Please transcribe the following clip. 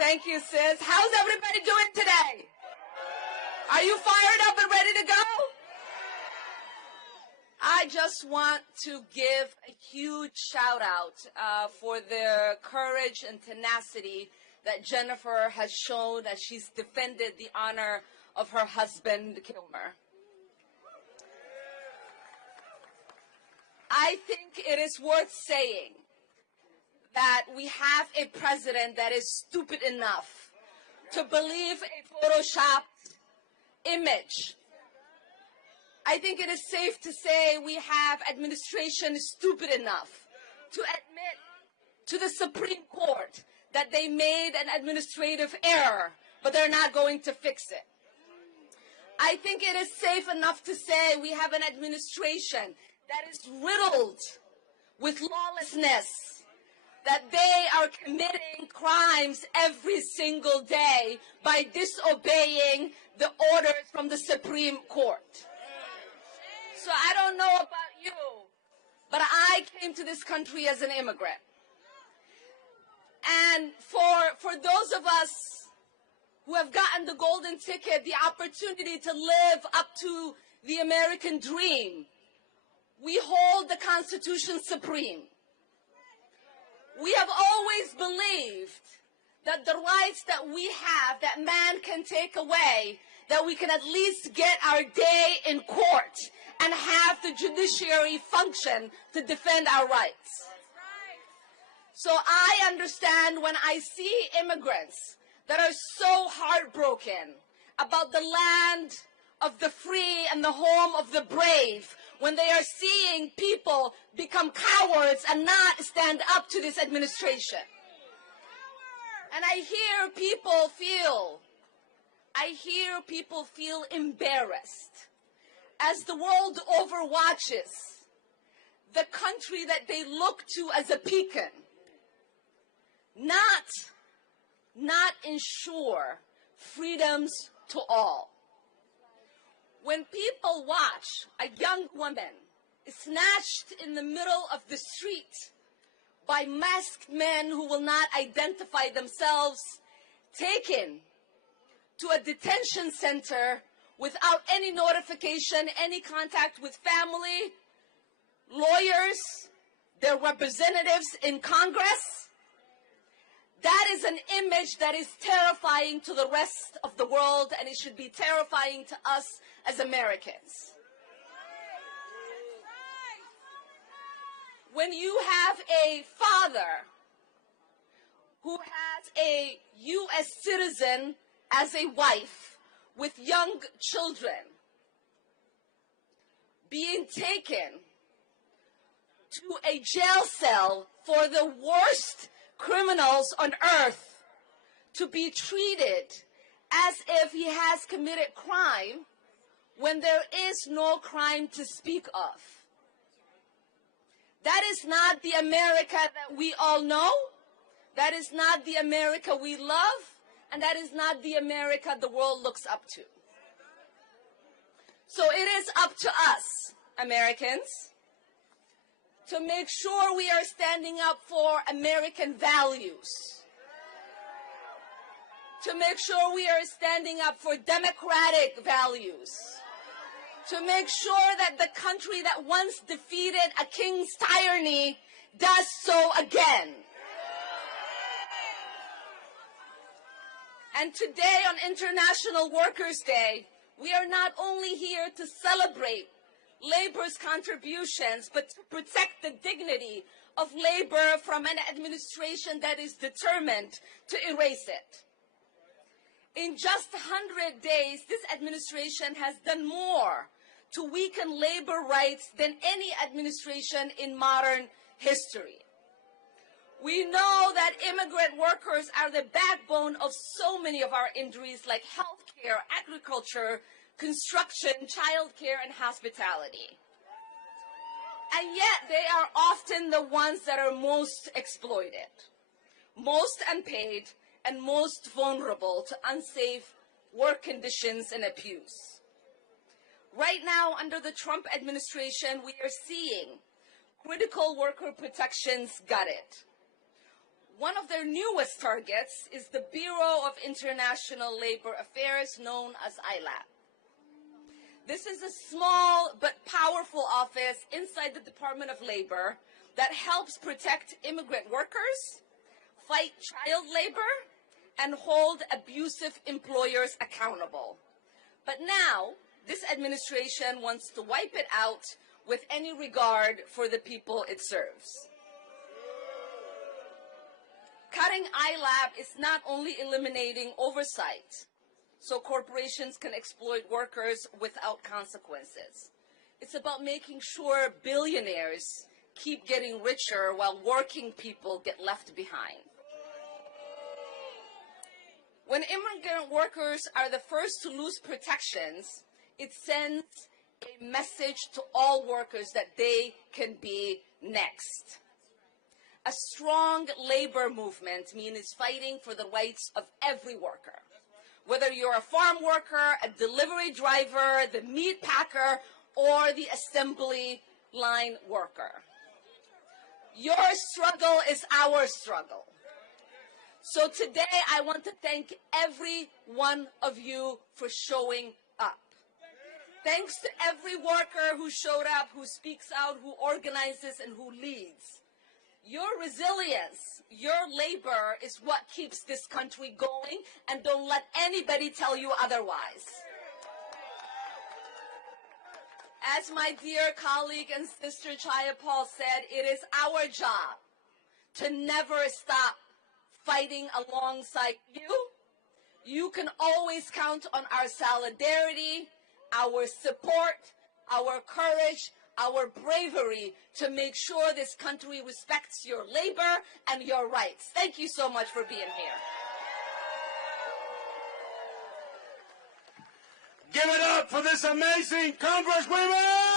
Thank you, sis. How's everybody doing today? Are you fired up and ready to go? I just want to give a huge shout out for the courage and tenacity that Jennifer has shown as she's defended the honor of her husband, Kilmer. I think it is worth saying that we have a president that is stupid enough to believe a photoshopped image. I think it is safe to say we have administration stupid enough to admit to the Supreme Court that they made an administrative error, but they're not going to fix it. I think it is safe enough to say we have an administration that is riddled with lawlessness, that they are committing crimes every single day by disobeying the orders from the Supreme Court. So I don't know about you, but I came to this country as an immigrant. And for those of us who have gotten the golden ticket, the opportunity to live up to the American dream, we hold the Constitution supreme. We have always believed that the rights that we have, that man can take away, that we can at least get our day in court and have the judiciary function to defend our rights. So I understand when I see immigrants that are so heartbroken about the land of the free and the home of the brave, when they are seeing people become cowards and not stand up to this administration. And I hear people feel embarrassed as the world overwatches the country that they look to as a beacon, not ensure freedoms to all. When people watch a young woman snatched in the middle of the street by masked men who will not identify themselves, taken to a detention center without any notification, any contact with family, lawyers, their representatives in Congress, that is an image that is terrifying to the rest of the world, and it should be terrifying to us as Americans. When you have a father who has a U.S. citizen as a wife with young children being taken to a jail cell for the worst criminals on earth to be treated as if he has committed crime when there is no crime to speak of. That is not the America that we all know. That is not the America we love. And that is not the America the world looks up to. So it is up to us, Americans, to make sure we are standing up for American values, to make sure we are standing up for democratic values, to make sure that the country that once defeated a king's tyranny does so again. And today, on International Workers' Day, we are not only here to celebrate labor's contributions, but to protect the dignity of labor from an administration that is determined to erase it. In just 100 days, this administration has done more to weaken labor rights than any administration in modern history. We know that immigrant workers are the backbone of so many of our industries like healthcare, agriculture, construction, childcare, and hospitality. And yet they are often the ones that are most exploited, most unpaid, and most vulnerable to unsafe work conditions and abuse. Right now, under the Trump administration, we are seeing critical worker protections gutted. One of their newest targets is the Bureau of International Labor Affairs, known as ILAB. This is a small but powerful office inside the Department of Labor that helps protect immigrant workers, fight child labor, and hold abusive employers accountable. But now, this administration wants to wipe it out with any regard for the people it serves. Cutting ILAB is not only eliminating oversight, so corporations can exploit workers without consequences. It's about making sure billionaires keep getting richer while working people get left behind. When immigrant workers are the first to lose protections, it sends a message to all workers that they can be next. A strong labor movement means fighting for the rights of every worker. Whether you're a farm worker, a delivery driver, the meat packer, or the assembly line worker. Your struggle is our struggle. So today I want to thank every one of you for showing up. Thanks to every worker who showed up, who speaks out, who organizes, and who leads. Your resilience, your labor is what keeps this country going, and don't let anybody tell you otherwise. As my dear colleague and sister Chaya Paul said, it is our job to never stop fighting alongside you. You can always count on our solidarity, our support, our courage, our bravery to make sure this country respects your labor and your rights. Thank you so much for being here. Give it up for this amazing Congresswoman!